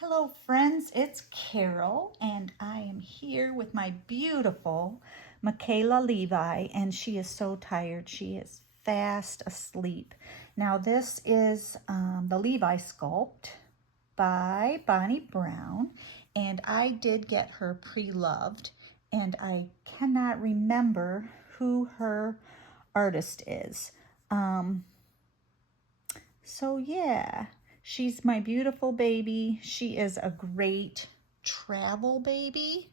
Hello friends, it's Carol and I am here with my beautiful Michaela Levi, and she is so tired. She is fast asleep. Now this is the Levi sculpt by Bonnie Brown, and I did get her pre-loved, and I cannot remember who her artist is. So yeah, she's my beautiful baby. She is a great travel baby.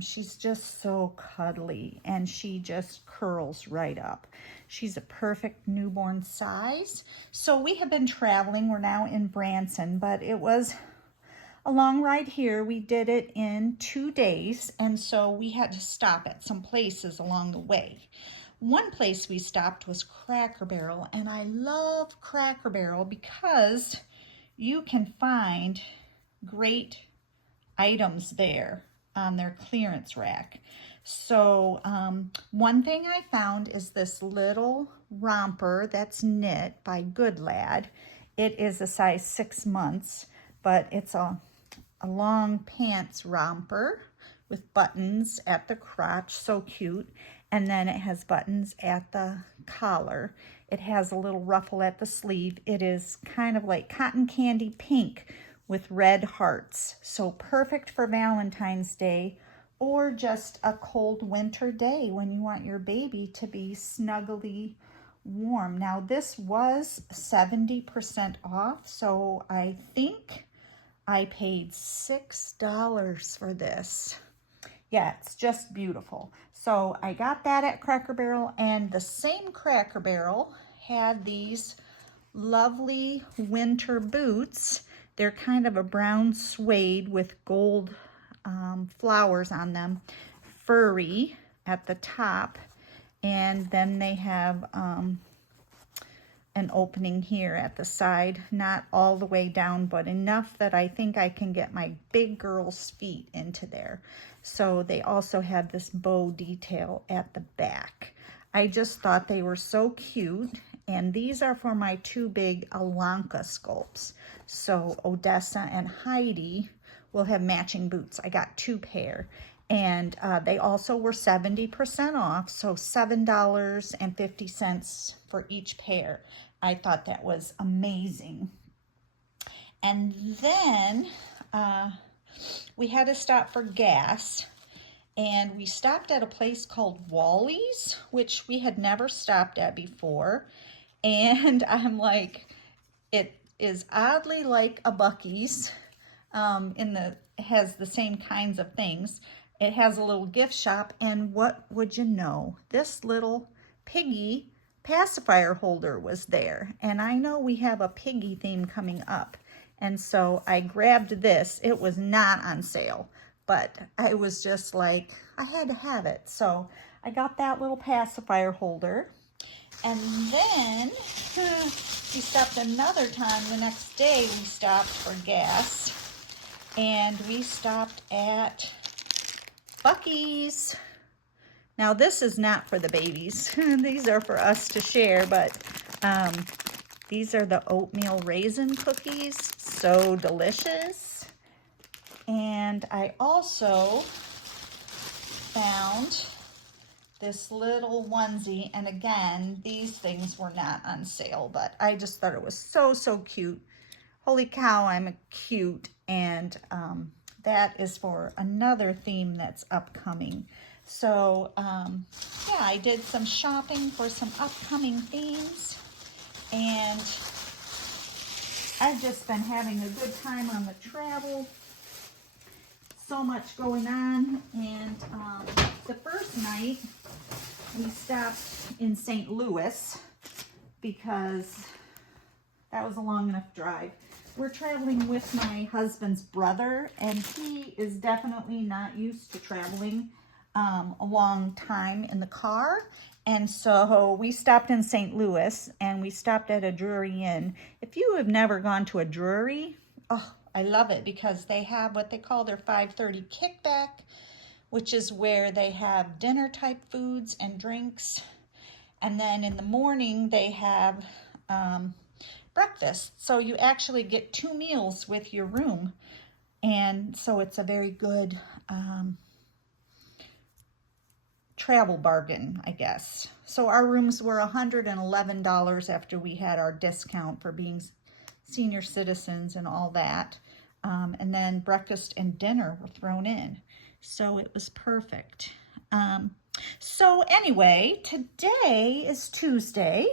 She's just so cuddly and she just curls right up. She's a perfect newborn size. So we have been traveling. We're now in Branson, but it was a long ride here. We did it in 2 days, and so we had to stop at some places along the way. One place we stopped was Cracker Barrel, and I love Cracker Barrel because you can find great items there on their clearance rack. So one thing I found is this little romper that's knit by Good Lad. It is a size 6 months, but it's a long pants romper with buttons at the crotch, so cute. And then it has buttons at the collar. It has a little ruffle at the sleeve. It is kind of like cotton candy pink with red hearts. So perfect for Valentine's Day or just a cold winter day when you want your baby to be snuggly warm. Now this was 70% off, so I think I paid $6 for this. Yeah, it's just beautiful. So I got that at Cracker Barrel, and the same Cracker Barrel had these lovely winter boots. They're kind of a brown suede with gold flowers on them, furry at the top, and then they have an opening here at the side, not all the way down, but enough that I think I can get my big girl's feet into there. So they also had this bow detail at the back. I just thought they were so cute, and these are for my 2 big Alanka sculpts. So Odessa and Heidi will have matching boots. I got 2 pair. And they also were 70% off, so $7.50 for each pair. I thought that was amazing. And then we had to stop for gas, and we stopped at a place called Wally's, which we had never stopped at before. And I'm like, it is oddly like a Buc-ee's. It has the same kinds of things. It has a little gift shop, and what would you know? This little piggy pacifier holder was there, and I know we have a piggy theme coming up, and so I grabbed this. It was not on sale, but I was just like, I had to have it, so I got that little pacifier holder. And then we stopped another time. The next day we stopped for gas, and we stopped at Buc-ee's. Now this is not for the babies. These are for us to share, but these are the oatmeal raisin cookies. So delicious. And I also found this little onesie, and again, these things were not on sale, but I just thought it was so, so cute. Holy cow, I'm cute. And that is for another theme that's upcoming. So yeah, I did some shopping for some upcoming themes, and I've just been having a good time on the travel. So much going on. And the first night we stopped in St. Louis because that was a long enough drive. We're traveling with my husband's brother, and he is definitely not used to traveling a long time in the car. And so we stopped in St. Louis, and we stopped at a Drury Inn. If you have never gone to a Drury, oh, I love it because they have what they call their 5:30 kickback, which is where they have dinner type foods and drinks. And then in the morning they have breakfast. So you actually get 2 meals with your room. And so it's a very good travel bargain, I guess. So our rooms were $111 after we had our discount for being senior citizens and all that. And then breakfast and dinner were thrown in. So it was perfect. So anyway, today is Tuesday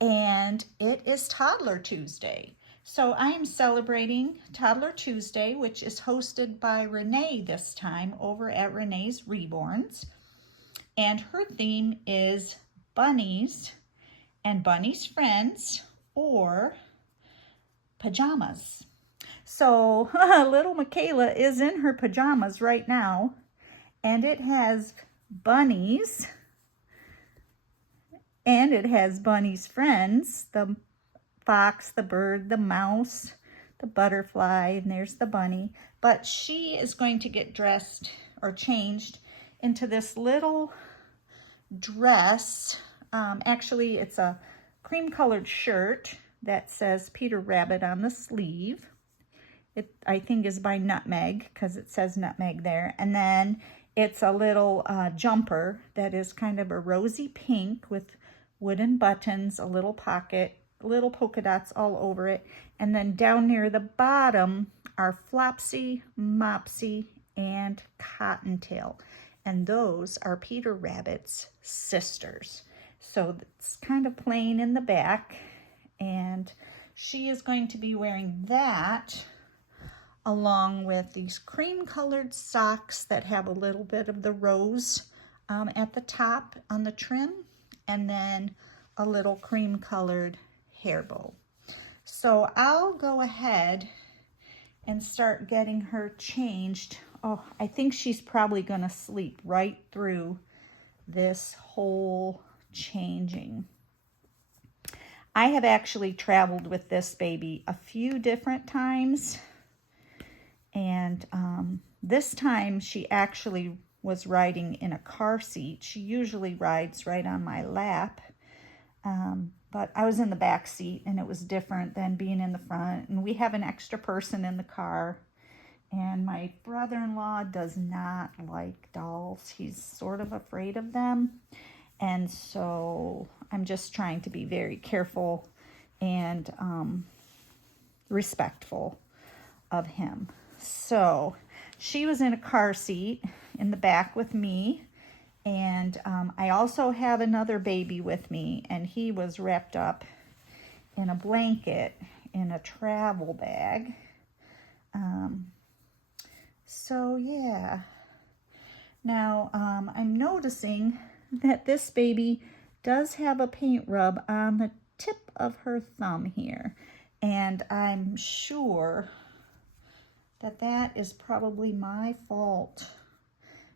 and it is Toddler Tuesday. So I am celebrating Toddler Tuesday, which is hosted by Renee this time over at Renee's Reborns. And her theme is bunnies and bunnies' friends or pajamas. So little Michaela is in her pajamas right now, and it has bunnies and it has bunnies' friends, the fox, the bird, the mouse, the butterfly, and there's the bunny. But she is going to get dressed or changed into this little dress. Actually, it's a cream-colored shirt that says Peter Rabbit on the sleeve. It, I think, is by Nutmeg because it says Nutmeg there. And then it's a little jumper that is kind of a rosy pink with wooden buttons, a little pocket, little polka dots all over it. And then down near the bottom are Flopsy, Mopsy, and Cottontail. And those are Peter Rabbit's sisters. So it's kind of plain in the back. And she is going to be wearing that along with these cream-colored socks that have a little bit of the rose at the top on the trim. And then a little cream-colored hair bow. So I'll go ahead and start getting her changed. Oh, I think she's probably going to sleep right through this whole changing. I have actually traveled with this baby a few different times. And this time she actually was riding in a car seat. She usually rides right on my lap. But I was in the back seat and it was different than being in the front. And we have an extra person in the car. And my brother-in-law does not like dolls. He's sort of afraid of them. And so I'm just trying to be very careful and respectful of him. So she was in a car seat in the back with me. And I also have another baby with me. And he was wrapped up in a blanket in a travel bag. So yeah. Now I'm noticing that this baby does have a paint rub on the tip of her thumb here. And I'm sure that that is probably my fault.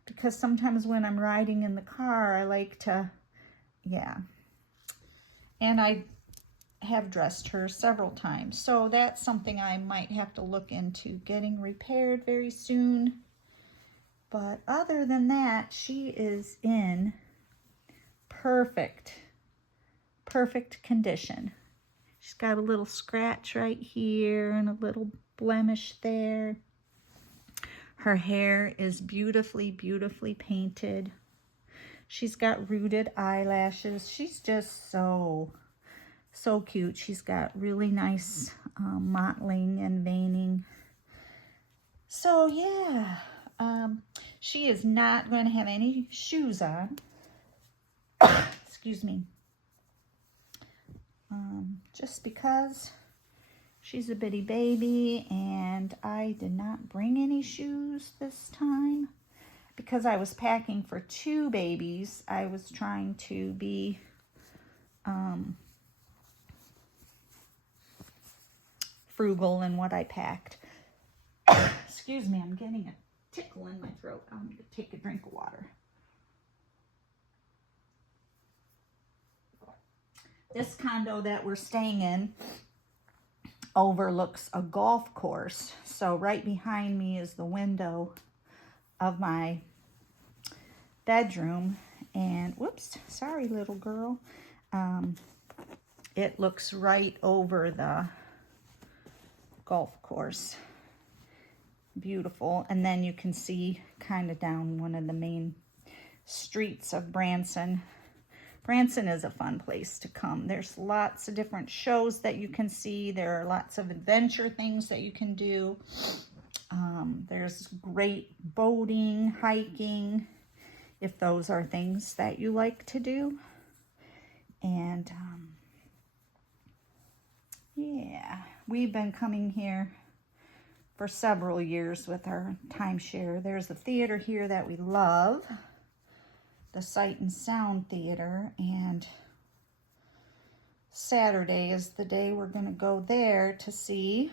Because sometimes when I'm riding in the car, I like to, yeah. And I have dressed her several times. So that's something I might have to look into getting repaired very soon. But other than that, she is in perfect condition. She's got a little scratch right here and a little blemish there. Her hair is beautifully painted. She's got rooted eyelashes. She's just so cute. She's got really nice mottling and veining. So yeah, she is not going to have any shoes on. Excuse me. Just because she's a bitty baby and I did not bring any shoes this time because I was packing for 2 babies. I was trying to be frugal in what I packed. Excuse me, I'm getting a tickle in my throat. I'm going to take a drink of water. This condo that we're staying in overlooks a golf course. So right behind me is the window of my bedroom. And whoops, sorry little girl. It looks right over the golf course. Beautiful. And then you can see kind of down one of the main streets of Branson. Branson is a fun place to come. There's lots of different shows that you can see. There are lots of adventure things that you can do. There's great boating, hiking, if those are things that you like to do. And yeah, we've been coming here for several years with our timeshare. There's a theater here that we love, the Sight and Sound Theater, and Saturday is the day we're going to go there to see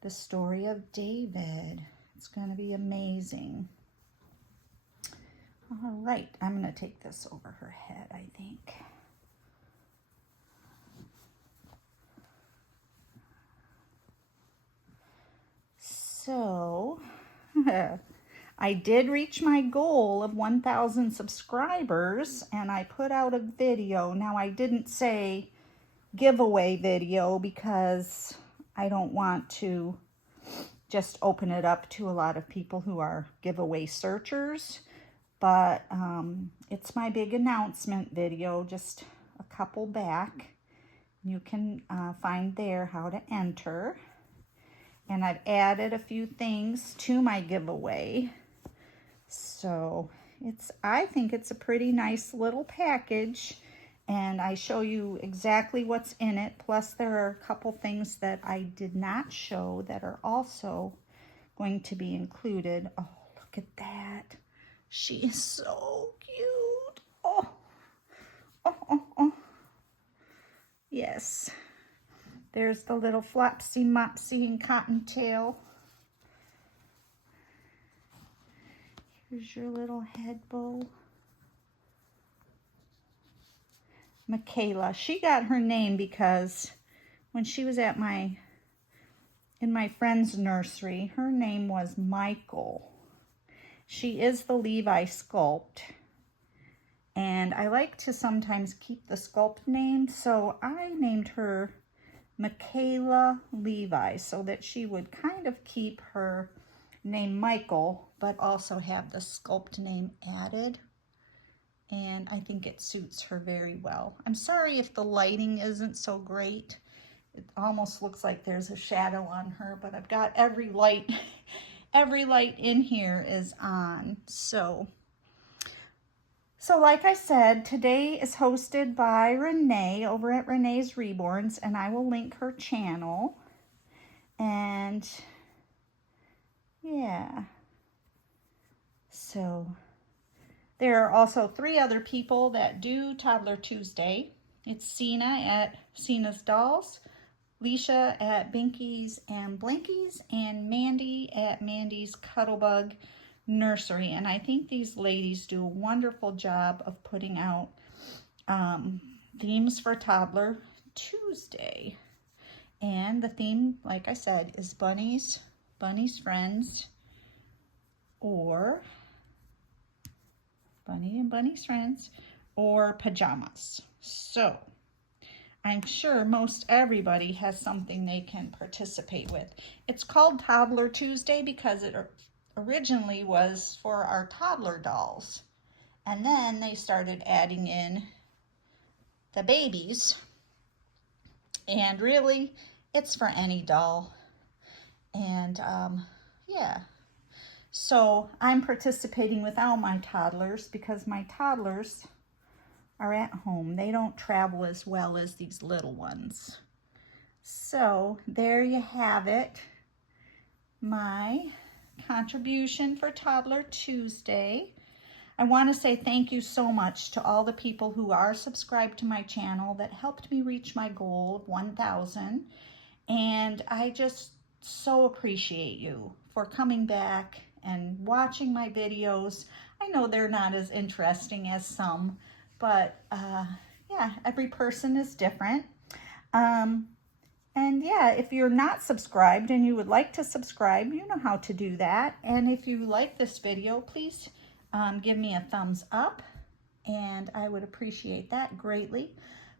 the story of David. It's going to be amazing. All right, I'm going to take this over her head, I think. So, I did reach my goal of 1,000 subscribers, and I put out a video. Now, I didn't say giveaway video because I don't want to just open it up to a lot of people who are giveaway searchers. But it's my big announcement video, just a couple back. You can find there how to enter. And I've added a few things to my giveaway. So I think it's a pretty nice little package. And I show you exactly what's in it. Plus there are a couple things that I did not show that are also going to be included. Oh, look at that. She is so cute. Oh, oh, oh, oh. Yes. There's the little Flopsy, Mopsy, and Cottontail. Here's your little head bow. Michaela. She got her name because when she was at in my friend's nursery, her name was Michael. She is the Levi sculpt. And I like to sometimes keep the sculpt name, so I named her Michaela Levi so that she would kind of keep her name Michael, but also have the sculpt name added. And I think it suits her very well. I'm sorry if the lighting isn't so great. It almost looks like there's a shadow on her, but I've got every light in here is on. So like I said, today is hosted by Renee over at Renee's Reborns, and I will link her channel. And yeah, so there are also 3 other people that do Toddler Tuesday. It's Cena at Cena's Dolls, Leisha at Binkies and Blinkies, and Mandy at Mandy's Cuddlebug Nursery. And I think these ladies do a wonderful job of putting out themes for Toddler Tuesday. And the theme, like I said, is bunnies, bunny's friends, or bunny and bunny's friends, or pajamas. So I'm sure most everybody has something they can participate with. It's called Toddler Tuesday because it originally was for our toddler dolls, and then they started adding in the babies, and really it's for any doll. And yeah, so I'm participating with all my toddlers because my toddlers are at home. They don't travel as well as these little ones. So there you have it, my contribution for Toddler Tuesday. I want to say thank you so much to all the people who are subscribed to my channel that helped me reach my goal of 1,000. And I just so appreciate you for coming back and watching my videos. I know they're not as interesting as some, but yeah, every person is different. And yeah, if you're not subscribed and you would like to subscribe, you know how to do that. And if you like this video, please give me a thumbs up, and I would appreciate that greatly.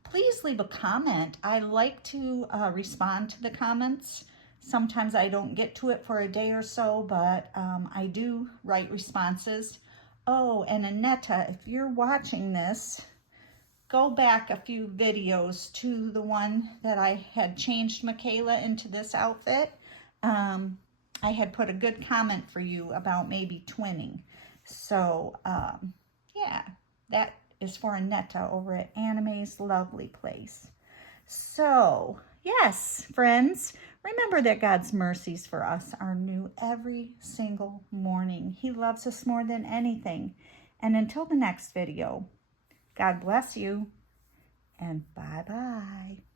please leave a comment. I like to respond to the comments. Sometimes I don't get to it for a day or so, but I do write responses. Oh, and Annetta, if you're watching this, go back a few videos to the one that I had changed Michaela into this outfit. I had put a good comment for you about maybe twinning. So, yeah, that is for Annetta over at Anime's Lovely Place. So, yes, friends, remember that God's mercies for us are new every single morning. He loves us more than anything. And until the next video, God bless you, and bye-bye.